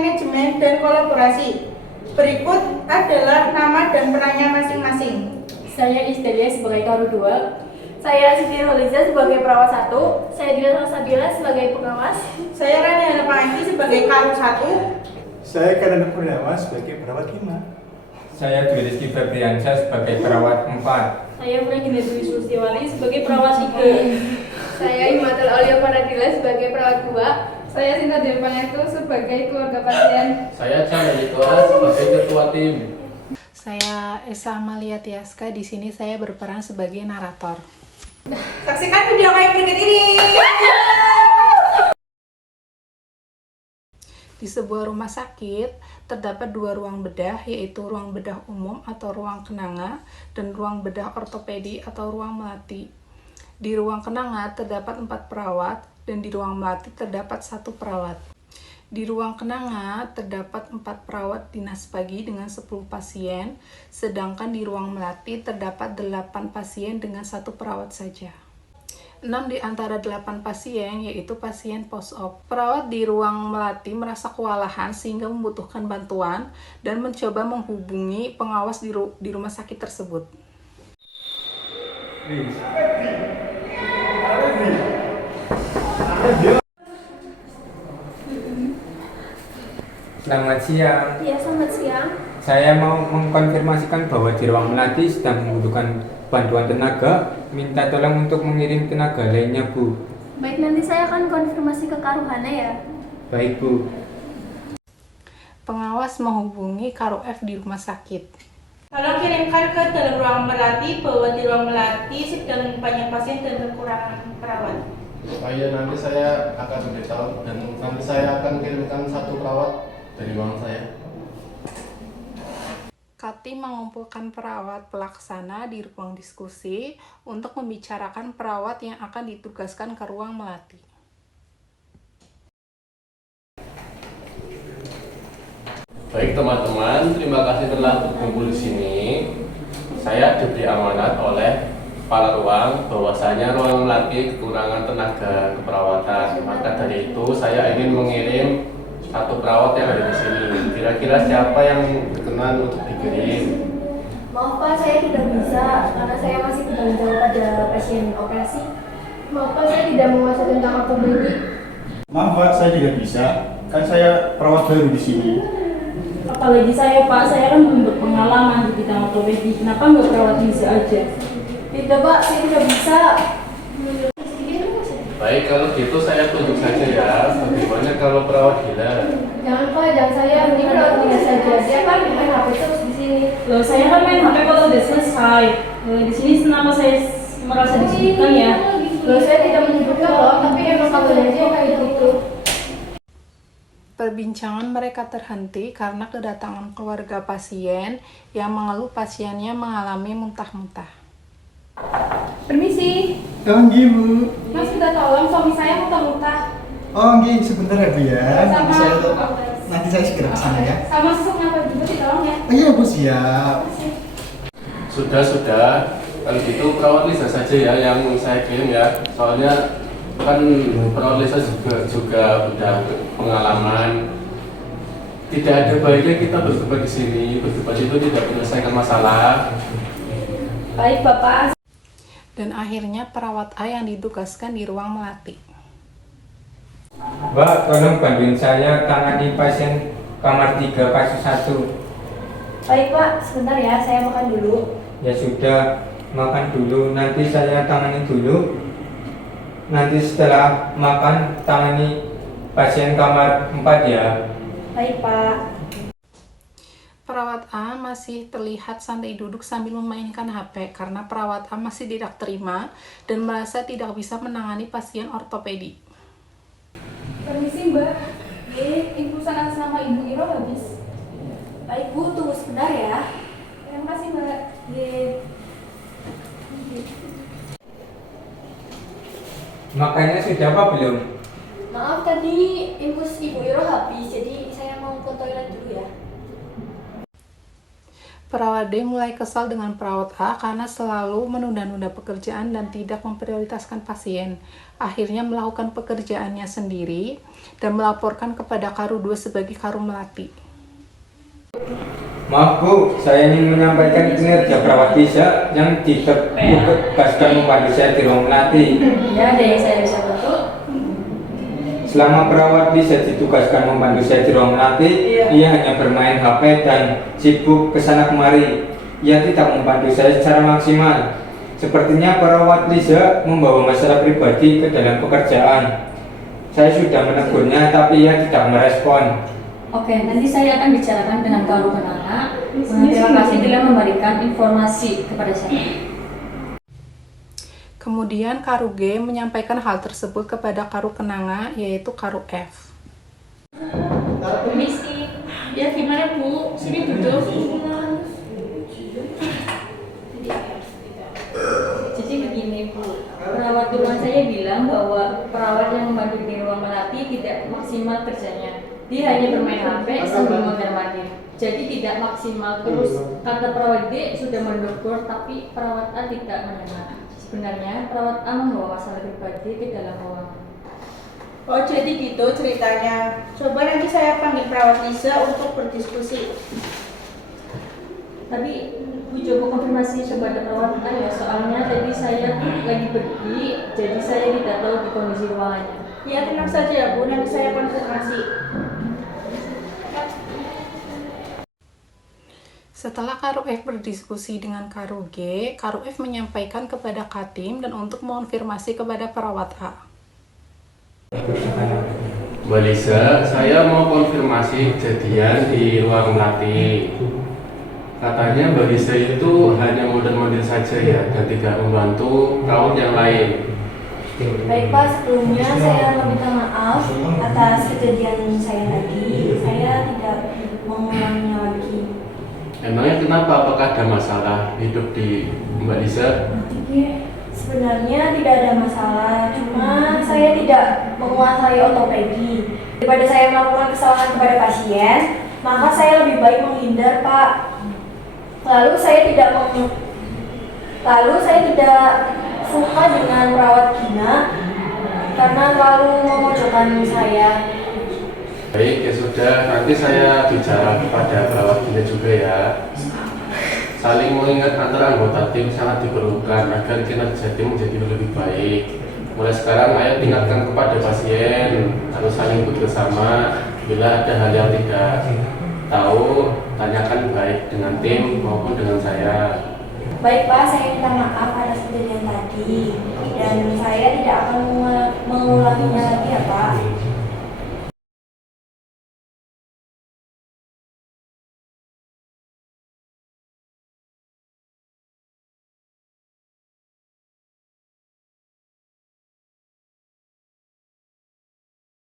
manajemen dan kolaborasi. Berikut adalah nama dan perannya masing-masing. Saya Istelia sebagai Karu 2. Saya Siti Nurliza sebagai perawat 1. Saya Dila Sabila sebagai pengawas. Saya Rani Hanapangki sebagai Karu 1. Saya Kananda Purnawa sebagai perawat 5. Saya Dwi Rizky Febriansyah sebagai perawat 4. Saya Fragina Dwi Sulistiwati sebagai perawat 3. Saya Imatul Aulia Paradila sebagai perawat 2. Saya Sinta Delpangetu sebagai keluarga pasien. Saya Chandra Tora sebagai ketua tim. Saya Esa Amalia Tiaska, di sini saya berperan sebagai narator. Saksikan video kami berikut ini. Di sebuah rumah sakit, terdapat 2 ruang bedah, yaitu ruang bedah umum atau ruang kenanga, dan ruang bedah ortopedi atau ruang melati. Di ruang kenanga terdapat 4 perawat, dan di ruang melati terdapat 1 perawat. Di ruang kenanga terdapat 4 perawat dinas pagi dengan 10 pasien, sedangkan di ruang melati terdapat 8 pasien dengan 1 perawat saja. 6 di antara 8 pasien yaitu pasien post-op. Perawat di ruang melati merasa kewalahan sehingga membutuhkan bantuan dan mencoba menghubungi pengawas di rumah sakit tersebut. Selamat siang. Ya, selamat siang. Saya mau mengkonfirmasikan bahwa di ruang melati sedang membutuhkan bantuan tenaga. Minta tolong untuk mengirim tenaga lainnya, Bu. Baik, nanti saya akan konfirmasi ke Karuhana ya. Baik, Bu. Pengawas menghubungi Karu F di rumah sakit. Tolong kirimkan ke dalam ruang melati bahwa di ruang melati sedang banyak pasien dan kekurangan perawat. Oh iya, nanti saya akan memberitahu dan nanti saya akan kirimkan 1 perawat dari ruang saya. Kati mengumpulkan perawat pelaksana di ruang diskusi untuk membicarakan perawat yang akan ditugaskan ke ruang melati. Baik teman-teman, terima kasih telah berkumpul di sini. Saya diberi amanat oleh kepala ruang bahwasanya ruang melati kekurangan tenaga keperawatan. Maka dari itu saya ingin mengirim 1 perawat yang ada di sini. Kira-kira siapa yang berkenan untuk dikirim? Maaf Pak, saya tidak bisa karena saya masih bertanggung jawab pada pasien operasi. Maaf Pak, saya tidak menguasai tentang ortopedi. Maaf Pak, saya tidak bisa. Kan saya perawat baru di sini. Apalagi saya Pak, saya kan belum berpengalaman di bidang ortopedi. Kenapa nggak perawat gizi aja? Tidak Pak, saya tidak bisa. Baik, kalau gitu saya tunjuk saja ya. Bagaimana kalau perawat gila? Jangan Pak, jangan saya, ini perawat biasa saja. Dia kan main HP terus di sini. Loh, saya kan main HP kalau udah selesai. Di sini kenapa saya merasa disebutkan ya? Loh, saya tidak menyebutkan loh, tapi emang kabarnya aja kayak gitu. Perbincangan mereka terhenti karena kedatangan keluarga pasien yang mengeluh pasiennya mengalami muntah-muntah. Permisi, Oh nggih, Bu. Mas minta tolong suami saya muntah-muntah. Oh nggih, sebentar ya, Bu ya. Sama Nanti saya segera ke sana ya. sama susuknya Pak juga ditolong ya. Oh iya, Bu, siap. Sudah. Kalau gitu perawat Lisa saja ya yang saya kirim ya. Soalnya kan perawat Lisa juga udah pengalaman. Tidak ada baiknya kita berdebat di sini. Berdebat itu tidak menyelesaikan masalah. Baik Bapak. Dan akhirnya perawat A yang ditugaskan di ruang melati. Mbak, tolong bantuin saya tangani pasien kamar 3 kasus 1. Baik Pak, sebentar ya, saya makan dulu. Ya sudah, makan dulu. Nanti saya tangani dulu. Nanti setelah makan tangani pasien kamar 4 ya. Baik Pak. Perawat A masih terlihat santai duduk sambil memainkan HP karena perawat A masih tidak terima dan merasa tidak bisa menangani pasien ortopedi. Permisi Mbak. Infusan atas nama Ibu Iro habis. Baik Bu, tunggu sebentar ya. Terima kasih Mbak. Makannya sudah apa belum? Maaf tadi infus Ibu Iro habis, jadi saya mau ke toilet dulu ya. Perawat D mulai kesal dengan perawat A karena selalu menunda-nunda pekerjaan dan tidak memprioritaskan pasien. Akhirnya melakukan pekerjaannya sendiri dan melaporkan kepada Karu 2 sebagai Karu Melati. Maaf Bu, saya ingin menyampaikan kinerja perawat Lisa yang ditugaskan membantu saya di ruang melati. Ya, ada yang saya bisa bantu. Selama perawat Lisa ditugaskan membantu saya di ruang melati, ia hanya bermain HP dan sibuk kesana kemari. Ia tidak membantu saya secara maksimal. Sepertinya perawat Lisa membawa masalah pribadi ke dalam pekerjaan. Saya sudah menegurnya, tapi ia tidak merespon. Oke, nanti saya akan bicarakan dengan Karu Kenanga. Terima kasih telah memberikan informasi kepada saya. Kemudian Karu G menyampaikan hal tersebut kepada Karu Kenanga, yaitu Karu F. Permisi. Ya gimana Bu? Sini duduk. Jadi begini Bu, perawat di ruang saya bilang bahwa perawat yang membantu di ruang melati tidak maksimal kerjanya. Dia hanya bermain HP sambil mondar-mandir. Jadi tidak maksimal. Terus kata perawat D sudah mendokter, tapi perawat A tidak mendengar. Sebenarnya perawat A membawa masalah pribadi ke dalam ruangan. Oh jadi gitu ceritanya. Coba nanti saya panggil perawat Lisa untuk berdiskusi. Tapi Bu coba konfirmasi kepada perawat A ya, soalnya tadi saya lagi pergi, jadi saya tidak tahu di kondisi ruangannya. Ya tenang saja Bu, nanti saya konfirmasi. Setelah Karu F berdiskusi dengan Karu G, Karu F menyampaikan kepada Katim dan untuk mengonfirmasi kepada perawat A. Mbak Lisa, saya mau konfirmasi kejadian di ruang melati. Katanya Mbak Lisa itu hanya mondar-mandir saja ya, dan tidak membantu perawat yang lain. Baik Pak, sebelumnya saya meminta maaf atas kejadian saya tadi. Saya tidak mengulanginya lagi. Emangnya kenapa? Apakah ada masalah hidup di Mbak Lisa? Sebenarnya tidak ada masalah, cuma saya tidak menguasai ortopedi. Daripada saya melakukan kesalahan kepada pasien, maka saya lebih baik menghindar Pak. Lalu saya tidak suka dengan perawat Gina karena terlalu memojokkan saya. Baik, ya sudah. Nanti saya bicara kepada perawat Gina juga ya. Saling mengingat antara anggota tim sangat diperlukan agar kinerja tim menjadi lebih baik. Mulai sekarang ayo tingkatkan kepada pasien, harus saling bekerjasama. Bila ada hal yang tidak tahu, tanyakan baik dengan tim maupun dengan saya. Baik Pak, saya minta maaf atas kejadian tadi dan saya tidak akan mengulanginya lagi ya Pak.